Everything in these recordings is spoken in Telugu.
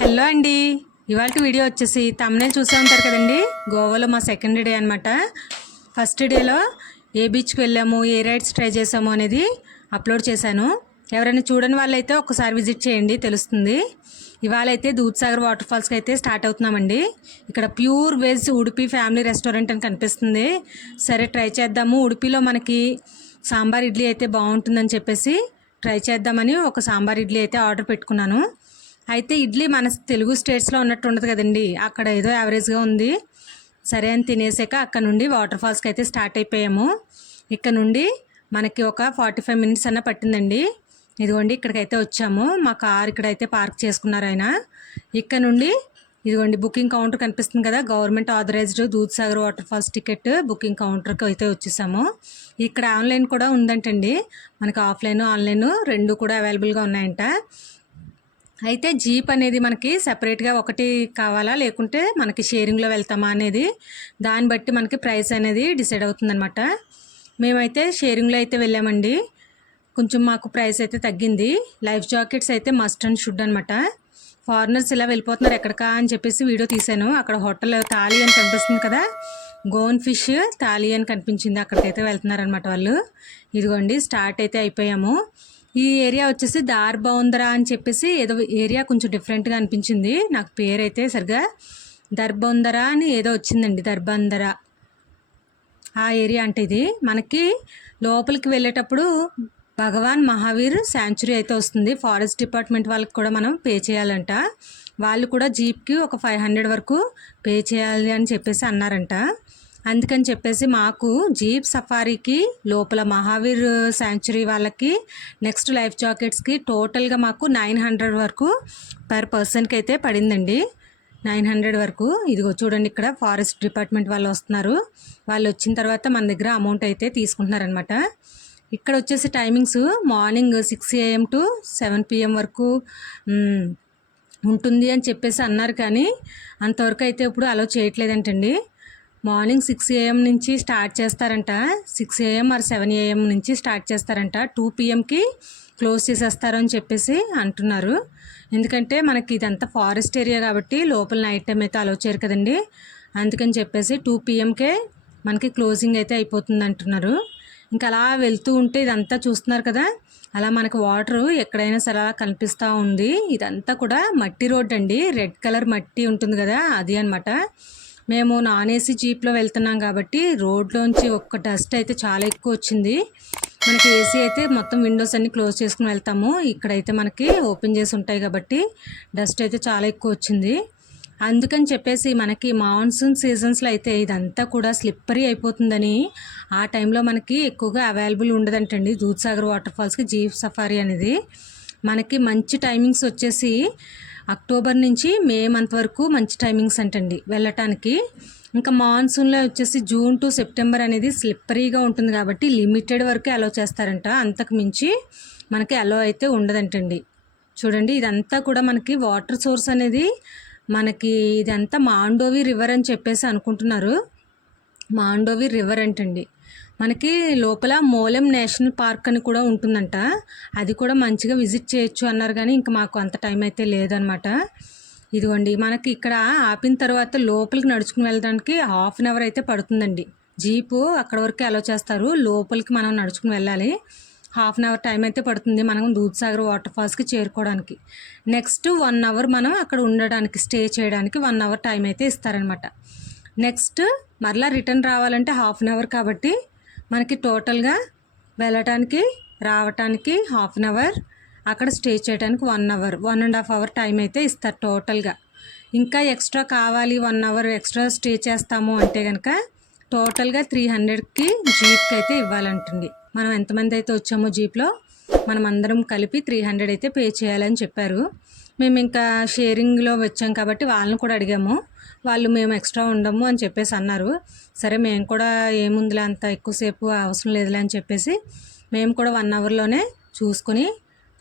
హలో అండి. ఇవాళ వీడియో వచ్చేసి తమ్నేల్ చూసే ఉంటారు కదండి. గోవాలో మా సెకండ్ డే అనమాట. ఫస్ట్ డేలో ఏ బీచ్కి వెళ్ళాము, ఏ రైడ్స్ ట్రై చేసాము అనేది అప్లోడ్ చేశాను. ఎవరైనా చూడని వాళ్ళైతే ఒకసారి విజిట్ చేయండి, తెలుస్తుంది. ఇవాళ అయితే దూద్సాగర్ వాటర్ ఫాల్స్కి అయితే స్టార్ట్ అవుతున్నామండి. ఇక్కడ pure veg Udupi family restaurant అని కనిపిస్తుంది. సరే ట్రై చేద్దాము. ఉడిపిలో మనకి సాంబార్ ఇడ్లీ అయితే బాగుంటుందని చెప్పేసి ట్రై చేద్దామని ఒక సాంబార్ ఇడ్లీ అయితే ఆర్డర్ పెట్టుకున్నాను. అయితే ఇడ్లీ మన తెలుగు స్టేట్స్లో ఉన్నట్టు ఉండదు కదండి, అక్కడ ఏదో యావరేజ్గా ఉంది. సరే అని తినేసాక అక్కడ నుండి వాటర్ ఫాల్స్కి అయితే స్టార్ట్ అయిపోయాము. ఇక్కడ నుండి మనకి ఒక 45 మినిట్స్ అన్న పట్టిందండి. ఇదిగోండి ఇక్కడికైతే వచ్చాము. మా కార్ ఇక్కడైతే పార్క్ చేసుకున్నారు ఆయన. ఇక్కడ నుండి ఇదిగోండి బుకింగ్ కౌంటర్ కనిపిస్తుంది కదా, government authorised Dudhsagar water falls ticket booking కౌంటర్కి అయితే వచ్చేసాము. ఇక్కడ ఆన్లైన్ కూడా ఉందంటండి, మనకి ఆఫ్లైన్ ఆన్లైన్ రెండు కూడా అవైలబుల్గా ఉన్నాయంట. అయితే జీప్ అనేది మనకి సెపరేట్గా ఒకటి కావాలా లేకుంటే మనకి షేరింగ్లో వెళ్తామా అనేది దాన్ని బట్టి మనకి ప్రైస్ అనేది డిసైడ్ అవుతుందన్నమాట. మేమైతే షేరింగ్లో అయితే వెళ్ళామండి. కొంచెం మాకు ప్రైస్ అయితే తగ్గింది. లైఫ్ జాకెట్స్ అయితే మస్ట్ అండ్ షుడ్ అనమాట. ఫారినర్స్ ఇలా వెళ్ళిపోతున్నారు ఎక్కడికా అని చెప్పేసి వీడియో తీశాను. అక్కడ హోటల్ తాళి అని కనిపిస్తుంది కదా, గోన్ ఫిష్ తాళి అని కనిపించింది, అక్కడికైతే వెళ్తున్నారనమాట వాళ్ళు. ఇదిగోండి స్టార్ట్ అయితే అయిపోయాము. ఈ ఏరియా వచ్చేసి దార్బౌందరా అని చెప్పేసి ఏదో ఏరియా కొంచెం డిఫరెంట్గా అనిపించింది నాకు. పేరు అయితే సరిగా దర్బౌందరా అని ఏదో వచ్చిందండి, దర్బందరా ఆ ఏరియా అంటే. ఇది మనకి లోపలికి వెళ్ళేటప్పుడు భగవాన్ మహావీర్ శాంచురీ అయితే వస్తుంది. ఫారెస్ట్ డిపార్ట్మెంట్ వాళ్ళకి కూడా మనం పే చేయాలంట. వాళ్ళు కూడా జీప్కి ఒక 500 వరకు పే చేయాలి అని చెప్పేసి అన్నారంట. అందుకని చెప్పేసి మాకు జీప్ సఫారీకి లోపల మహావీర్ శాంచురీ వాళ్ళకి నెక్స్ట్ లైఫ్ జాకెట్స్కి టోటల్గా మాకు 900 వరకు పర్ పర్సన్కి అయితే పడిందండి. 900 వరకు. ఇదిగో చూడండి ఇక్కడ ఫారెస్ట్ డిపార్ట్మెంట్ వాళ్ళు వస్తున్నారు. వాళ్ళు వచ్చిన తర్వాత మన దగ్గర అమౌంట్ అయితే తీసుకుంటున్నారనమాట. ఇక్కడ వచ్చేసి timings morning 6 AM to 7 PM వరకు ఉంటుంది అని చెప్పేసి అన్నారు. కానీ అంతవరకు అయితే ఇప్పుడు అలో చేయట్లేదంటండి. మార్నింగ్ 6 AM నుంచి స్టార్ట్ చేస్తారంట. 6 AM ఆర్ 7 AM నుంచి స్టార్ట్ చేస్తారంట. 2 PMకి క్లోజ్ చేసేస్తారు అని చెప్పేసి అంటున్నారు. ఎందుకంటే మనకి ఇదంతా ఫారెస్ట్ ఏరియా కాబట్టి లోపల నైట్ టైం అయితే అలో చేయరు కదండి. అందుకని చెప్పేసి 2 PMకే మనకి క్లోజింగ్ అయితే అయిపోతుంది అంటున్నారు. ఇంకా అలా వెళ్తూ ఉంటే ఇదంతా చూస్తున్నారు కదా, అలా మనకు వాటర్ ఎక్కడైనా సరే అలా కనిపిస్తూ ఉంది. ఇదంతా కూడా మట్టి రోడ్ అండి, రెడ్ కలర్ మట్టి ఉంటుంది కదా అది అనమాట. మేము నాన్ ఏసీ జీప్లో వెళ్తున్నాం కాబట్టి రోడ్లోంచి ఒక్క డస్ట్ అయితే చాలా ఎక్కువ వచ్చింది. మనకి ఏసీ అయితే మొత్తం విండోస్ అన్ని క్లోజ్ చేసుకుని వెళ్తాము, ఇక్కడైతే మనకి ఓపెన్ చేసి ఉంటాయి కాబట్టి డస్ట్ అయితే చాలా ఎక్కువ వచ్చింది. అందుకని చెప్పేసి మనకి మాన్సూన్ సీజన్స్లో అయితే ఇదంతా కూడా స్లిప్పరీ అయిపోతుందని ఆ టైంలో మనకి ఎక్కువగా అవైలబుల్ ఉండదంటండి దూద్సాగర్ వాటర్ ఫాల్స్కి జీప్ సఫారీ అనేది. మనకి మంచి టైమింగ్స్ వచ్చేసి అక్టోబర్ నుంచి మే మంత్ వరకు మంచి టైమింగ్స్ అంటండి వెళ్ళటానికి. ఇంకా మాన్సూన్లో వచ్చేసి జూన్ టు సెప్టెంబర్ అనేది స్లిప్పరీగా ఉంటుంది కాబట్టి లిమిటెడ్ వరకే అలో చేస్తారంట, అంతకు మించి మనకి అలో అయితే ఉండదంటండి. చూడండి ఇదంతా కూడా మనకి వాటర్ సోర్స్ అనేది మనకి ఇదంతా మాండోవి రివర్ అని చెప్పేసి అనుకుంటున్నారు. మాండోవి రివర్ అంటండి. మనకి లోపల మోలెం నేషనల్ పార్క్ అని కూడా ఉంటుందంట, అది కూడా మంచిగా విజిట్ చేయొచ్చు అన్నారు. కానీ ఇంకా మాకు అంత టైం అయితే లేదనమాట. ఇదిగోండి మనకి ఇక్కడ ఆపిన తర్వాత లోపలికి నడుచుకుని వెళ్ళడానికి 1/2 అవర్ అయితే పడుతుందండి. జీపు అక్కడ వరకే అలో చేస్తారు, లోపలికి మనం నడుచుకుని వెళ్ళాలి. 1/2 అవర్ టైం అయితే పడుతుంది మనం దూద్సాగర్ వాటర్ ఫాల్స్కి చేరుకోవడానికి. నెక్స్ట్ 1 అవర్ మనం అక్కడ ఉండడానికి స్టే చేయడానికి 1 అవర్ టైం అయితే ఇస్తారనమాట. నెక్స్ట్ మరలా రిటర్న్ రావాలంటే 1/2 అవర్ కాబట్టి మనకి టోటల్గా వెళ్ళటానికి రావటానికి 1/2 అవర్, అక్కడ స్టే చేయడానికి 1 అవర్, 1.5 అవర్ టైం అయితే ఇస్తారు టోటల్గా. ఇంకా ఎక్స్ట్రా కావాలి 1 అవర్ ఎక్స్ట్రా స్టే చేస్తాము అంటే కనుక టోటల్గా 300కి జీప్కి అయితే ఇవ్వాలంటుంది. మనం ఎంతమంది అయితే వచ్చామో జీప్లో మనం అందరం కలిపి 300 అయితే పే చేయాలని చెప్పారు. మేము ఇంకా షేరింగ్లో వచ్చాం కాబట్టి వాళ్ళని కూడా అడిగాము. వాళ్ళు మేము ఎక్స్ట్రా ఉండము అని చెప్పేసి అన్నారు. సరే మేము కూడా ఏముందిలే అంత ఎక్కువసేపు అవసరం లేదులే అని చెప్పేసి మేము కూడా 1 అవర్లోనే చూసుకొని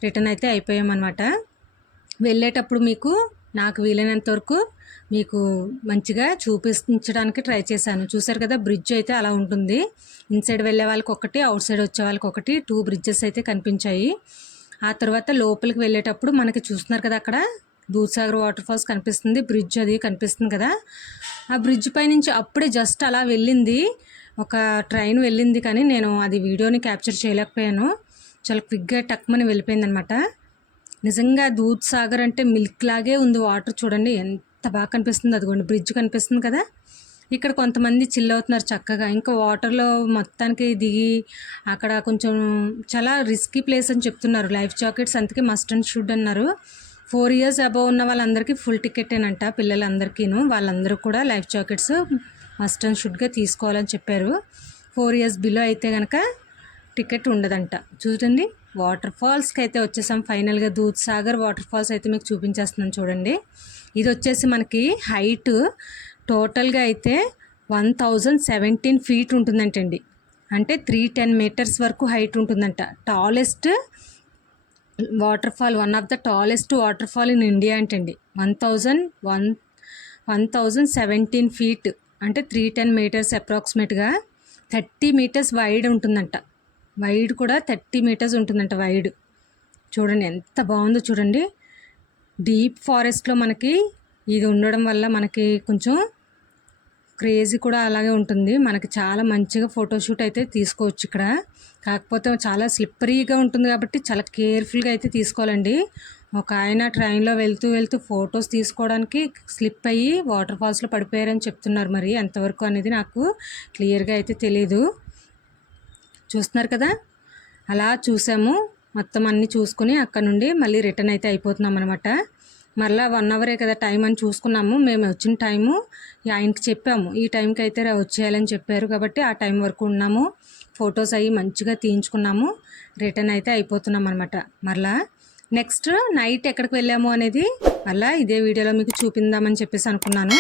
రిటర్న్ అయితే అయిపోయామన్నమాట. వెళ్ళేటప్పుడు మీకు నాకు వీలైనంత వరకు మీకు మంచిగా చూపించడానికి ట్రై చేశాను. చూసారు కదా బ్రిడ్జ్ అయితే అలా ఉంటుంది. ఇన్సైడ్ వెళ్ళే వాళ్ళకి ఒకటి, అవుట్ సైడ్ వచ్చే వాళ్ళకి ఒకటి, 2 బ్రిడ్జెస్ అయితే కనిపించాయి. ఆ తర్వాత లోపలికి వెళ్ళేటప్పుడు మనకి చూస్తున్నారు కదా అక్కడ దూద్సాగర్ వాటర్ ఫాల్స్ కనిపిస్తుంది, బ్రిడ్జ్ అది కనిపిస్తుంది కదా. ఆ బ్రిడ్జ్ పై నుంచి అప్పుడే జస్ట్ అలా వెళ్ళింది, ఒక ట్రైన్ వెళ్ళింది, కానీ నేను అది వీడియోని క్యాప్చర్ చేయలేకపోయాను. చాలా క్విక్గా టక్మని వెళ్ళిపోయింది అనమాట. నిజంగా దూద్సాగర్ అంటే మిల్క్ లాగే ఉంది వాటర్. చూడండి ఎంత బాగా కనిపిస్తుంది. అదిగోండి బ్రిడ్జ్ కనిపిస్తుంది కదా. ఇక్కడ కొంతమంది చిల్ అవుతున్నారు చక్కగా. ఇంకా వాటర్లో మొత్తానికి దిగి అక్కడ కొంచెం చాలా రిస్కీ ప్లేస్ అని చెప్తున్నారు. లైఫ్ జాకెట్స్ అందుకే మస్ట్ అండ్ షుడ్ అన్నారు. 4 years అబవ్ ఉన్న వాళ్ళందరికీ ఫుల్ టికెటేనంట, పిల్లలందరికీను. వాళ్ళందరూ కూడా లైఫ్ జాకెట్స్ మస్ట్ అండ్ షుడ్గా తీసుకోవాలని చెప్పారు. 4 years బిలో అయితే కనుక టికెట్ ఉండదంట. చూడండి వాటర్ ఫాల్స్కి అయితే వచ్చేసాం ఫైనల్గా. దూద్సాగర్ వాటర్ ఫాల్స్ అయితే మీకు చూపించేస్తున్నాను చూడండి. ఇది వచ్చేసి మనకి హైట్ టోటల్గా అయితే 1017 feet ఉంటుందంటండి. అంటే 310 meters వరకు హైట్ ఉంటుందంట. Tallest water fall, one of the tallest water fall in India అంటండి. 1017 feet అంటే 310 meters అప్రాక్సిమేట్గా. 30 meters వైడ్ ఉంటుందంట. వైడ్ కూడా 30 meters ఉంటుందంట వైడ్. చూడండి ఎంత బాగుందో చూడండి. డీప్ ఫారెస్ట్లో మనకి ఇది ఉండడం వల్ల మనకి కొంచెం క్రేజీ కూడా అలాగే ఉంటుంది. మనకి చాలా మంచిగా ఫోటోషూట్ అయితే తీసుకోవచ్చు ఇక్కడ. కాకపోతే చాలా స్లిప్పరీగా ఉంటుంది కాబట్టి చాలా కేర్ఫుల్గా అయితే తీసుకోవాలండి. ఒక ఆయన ట్రైన్లో వెళ్తూ ఫొటోస్ తీసుకోవడానికి స్లిప్ అయ్యి వాటర్ ఫాల్స్లో పడిపోయారని చెప్తున్నారు. మరి ఎంతవరకు అనేది నాకు క్లియర్గా అయితే తెలీదు. చూస్తున్నారు కదా, అలా చూసాము. మొత్తం అన్నీ చూసుకుని అక్కడ నుండి మళ్ళీ రిటర్న్ అయితే అయిపోతున్నాం అనమాట. మళ్ళీ 1 hour కదా టైం అని చూసుకున్నాము. మేము వచ్చిన టైము ఆయనకి చెప్పాము, ఈ టైంకి అయితే వచ్చేయాలని చెప్పారు కాబట్టి ఆ టైం వరకు ఉన్నాము. ఫొటోస్ అవి మంచిగా తీయించుకున్నాము. రిటర్న్ అయితే అయిపోతున్నాం అనమాట. మళ్ళీ నెక్స్ట్ నైట్ ఎక్కడికి వెళ్ళాము అనేది మళ్ళీ ఇదే వీడియోలో మీకు చూపిందామని చెప్పేసి అనుకున్నాను.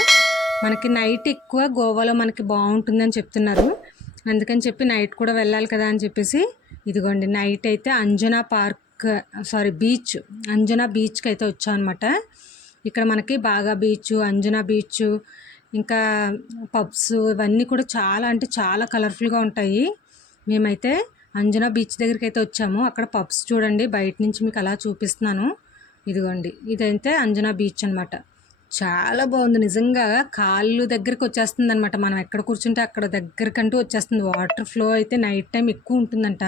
మనకి నైట్ ఎక్కువ గోవాలో మనకి బాగుంటుందని చెప్తున్నారు. అందుకని చెప్పి నైట్ కూడా వెళ్ళాలి కదా అని చెప్పేసి ఇదిగోండి నైట్ అయితే అంజనా బీచ్కి అయితే వచ్చాం అనమాట. ఇక్కడ మనకి బాగా బీచ్, అంజనా బీచ్, ఇంకా పబ్స్ ఇవన్నీ కూడా చాలా అంటే చాలా కలర్ఫుల్గా ఉంటాయి. మేమైతే అంజనా బీచ్ దగ్గరికి అయితే వచ్చాము. అక్కడ పబ్స్ చూడండి, బయట నుంచి మీకు అలా చూపిస్తున్నాను. ఇదిగోండి ఇదైతే అంజనా బీచ్ అనమాట. చాలా బాగుంది నిజంగా. కాళ్ళు దగ్గరికి వచ్చేస్తుంది అనమాట. మనం ఎక్కడ కూర్చుంటే అక్కడ దగ్గరకంటూ వచ్చేస్తుంది. వాటర్ ఫ్లో అయితే నైట్ టైం ఎక్కువ ఉంటుందంట.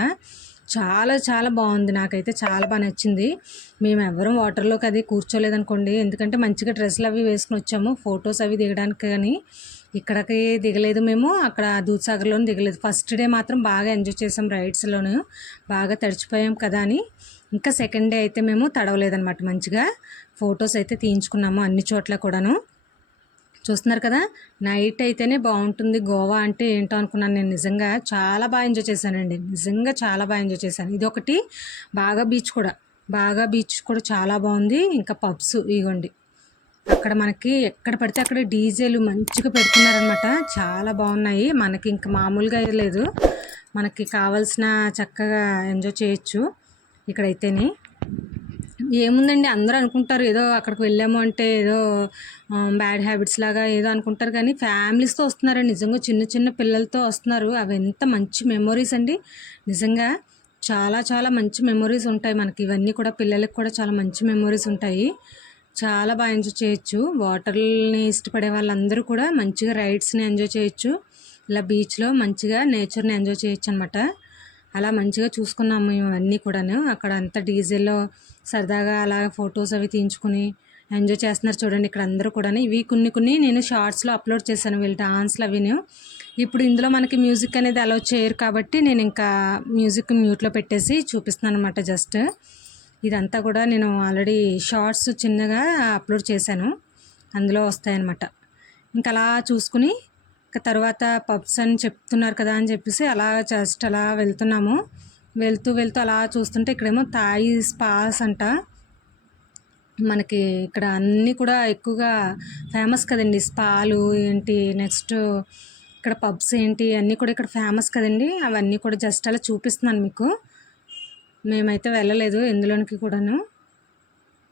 చాలా చాలా బాగుంది. నాకైతే చాలా బాగా నచ్చింది. మేము ఎవరం వాటర్లోకి అది కూర్చోలేదనుకోండి, ఎందుకంటే మంచిగా డ్రెస్సులు అవి వేసుకుని వచ్చాము ఫొటోస్ అవి దిగడానికి. కానీ ఇక్కడికి దిగలేదు మేము, అక్కడ దూద్సాగర్లోనే దిగలేదు. ఫస్ట్ డే మాత్రం బాగా ఎంజాయ్ చేసాం, రైడ్స్లోను బాగా తడిచిపోయాం కదా అని. ఇంకా సెకండ్ డే అయితే మేము తడవలేదన్నమాట. మంచిగా ఫొటోస్ అయితే తీయించుకున్నాము అన్ని చోట్ల కూడాను. చూస్తున్నారు కదా, నైట్ అయితేనే బాగుంటుంది. గోవా అంటే ఏంటో అనుకున్నాను నేను. నిజంగా చాలా బాగా ఎంజాయ్ చేశానండి. నిజంగా చాలా బాగా ఎంజాయ్ చేశాను. ఇదొకటి. బాగా బీచ్ కూడా చాలా బాగుంది. ఇంకా పబ్స్ ఇగోండి, అక్కడ మనకి ఎక్కడ పడితే అక్కడ డీజేలు మంచిగా పెడుతున్నారనమాట. చాలా బాగున్నాయి. మనకి ఇంకా మామూలుగా లేదు, మనకి కావాల్సిన చక్కగా ఎంజాయ్ చేయొచ్చు ఇక్కడైతేనే. ఏముందండి, అందరూ అనుకుంటారు ఏదో అక్కడికి వెళ్ళాము అంటే ఏదో బ్యాడ్ హ్యాబిట్స్ లాగా ఏదో అనుకుంటారు, కానీ ఫ్యామిలీస్తో వస్తున్నారండి. నిజంగా చిన్న చిన్న పిల్లలతో వస్తున్నారు. అవి ఎంత మంచి మెమొరీస్ అండి. నిజంగా చాలా చాలా మంచి మెమొరీస్ ఉంటాయి మనకి. ఇవన్నీ కూడా పిల్లలకు కూడా చాలా మంచి మెమొరీస్ ఉంటాయి. చాలా బాగా ఎంజాయ్ చేయొచ్చు. వాటర్ని ఇష్టపడే వాళ్ళందరూ కూడా మంచిగా రైడ్స్ని ఎంజాయ్ చేయొచ్చు. ఇలా బీచ్లో మంచిగా నేచర్ని ఎంజాయ్ చేయొచ్చు అనమాట. అలా మంచిగా చూసుకున్నాము మేము అన్నీ కూడాను. అక్కడ అంతా డీజేలో సరదాగా అలా ఫొటోస్ అవి తీయించుకుని ఎంజాయ్ చేస్తున్నారు చూడండి ఇక్కడ అందరూ కూడా. ఇవి కొన్ని నేను షార్ట్స్లో అప్లోడ్ చేశాను, వీళ్ళ డాన్స్లు అవిను. ఇప్పుడు ఇందులో మనకి మ్యూజిక్ అనేది అలౌ చేయరు కాబట్టి నేను ఇంకా మ్యూజిక్ మ్యూట్లో పెట్టేసి చూపిస్తున్నాను అనమాట. జస్ట్ ఇదంతా కూడా నేను ఆల్రెడీ షార్ట్స్ చిన్నగా అప్లోడ్ చేశాను, అందులో వస్తాయన్నమాట. ఇంకా అలా చూసుకుని ఇంకా తర్వాత పబ్స్ అని చెప్తున్నారు కదా అని చెప్పేసి అలా జస్ట్ అలా వెళ్తున్నాము. వెళ్తూ అలా చూస్తుంటే ఇక్కడేమో థాయి స్పాస్ అంట. మనకి ఇక్కడ అన్నీ కూడా ఎక్కువగా ఫేమస్ కదండి, స్పాలు ఏంటి, నెక్స్ట్ ఇక్కడ పబ్స్ ఏంటి అన్నీ కూడా ఇక్కడ ఫేమస్ కదండి. అవన్నీ కూడా జస్ట్ అలా చూపిస్తున్నాను మీకు. మేమైతే వెళ్ళలేదు ఎందులోనికి కూడాను.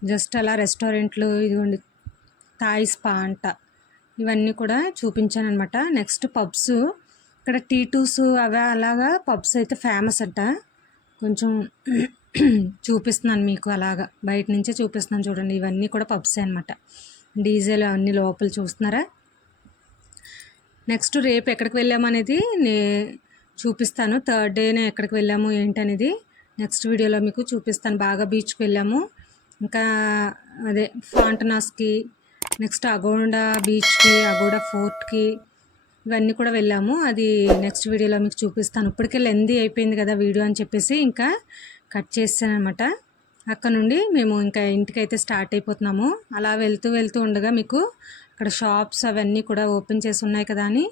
జస్ట్ అలా రెస్టారెంట్లు ఇదిగోండి థాయి స్పా అంట, ఇవన్నీ కూడా చూపించాను అనమాట. నెక్స్ట్ పబ్స్, ఇక్కడ టీ2s అవే అలాగా పబ్స్ అయితే ఫేమస్ అంట. కొంచెం చూపిస్తున్నాను మీకు అలాగా బయట నుంచే చూపిస్తున్నాను చూడండి. ఇవన్నీ కూడా పబ్సే అనమాట. డీజిల్ అన్నీ లోపల చూస్తున్నారా. నెక్స్ట్ రేపు ఎక్కడికి వెళ్ళాము అనేది చూపిస్తాను. థర్డ్ డేనే ఎక్కడికి వెళ్ళాము ఏంటనేది నెక్స్ట్ వీడియోలో మీకు చూపిస్తాను. బాగా బీచ్కి వెళ్ళాము, ఇంకా అదే ఫాంటనాస్కి, నెక్స్ట్ అగోండా బీచ్కి, అగోడా ఫోర్ట్కి, ఇవన్నీ కూడా వెళ్ళాము. అది నెక్స్ట్ వీడియోలో మీకు చూపిస్తాను. ఇప్పటికే లెందీ అయిపోయింది కదా వీడియో అని చెప్పేసి ఇంకా కట్ చేసాను అనమాట. అక్కడ నుండి మేము ఇంకా ఇంటికైతే స్టార్ట్ అయిపోతున్నాము. అలా వెళ్తూ వెళ్తూ ఉండగా మీకు అక్కడ షాప్స్ అవన్నీ కూడా ఓపెన్ చేసి ఉన్నాయి కదా అని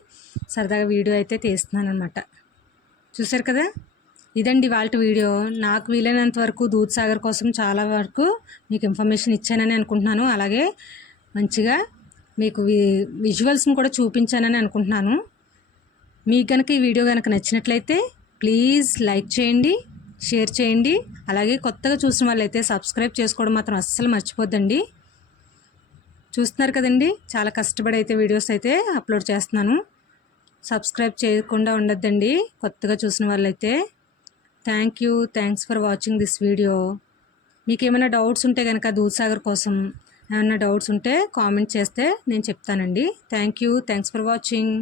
సరదాగా వీడియో అయితే తీస్తున్నాను అనమాట. చూసారు కదా, ఇదండి వాళ్ళ వీడియో. నాకు వీలైనంత వరకు దూద్సాగర్ కోసం చాలా వరకు మీకు ఇన్ఫర్మేషన్ ఇచ్చానని అనుకుంటున్నాను. అలాగే మంచిగా మీకు విజువల్స్ని కూడా చూపించానని అనుకుంటున్నాను. మీకు కనుక ఈ వీడియో కనుక నచ్చినట్లయితే ప్లీజ్ లైక్ చేయండి, షేర్ చేయండి. అలాగే కొత్తగా చూసిన వాళ్ళైతే సబ్స్క్రైబ్ చేసుకోవడం మాత్రం అస్సలు మర్చిపోద్దండి. చూస్తున్నారు కదండి, చాలా కష్టపడి అయితే వీడియోస్ అయితే అప్లోడ్ చేస్తున్నాను. సబ్స్క్రైబ్ చేయకుండా ఉండొద్దండి కొత్తగా చూసిన వాళ్ళైతే. Thanks for watching this video. మీకు ఏమైనా డౌట్స్ ఉంటే కనుక దూద్సాగర్ కోసం ఏమైనా డౌట్స్ ఉంటే కామెంట్ చేస్తే నేను చెప్తానండి. Thanks for watching.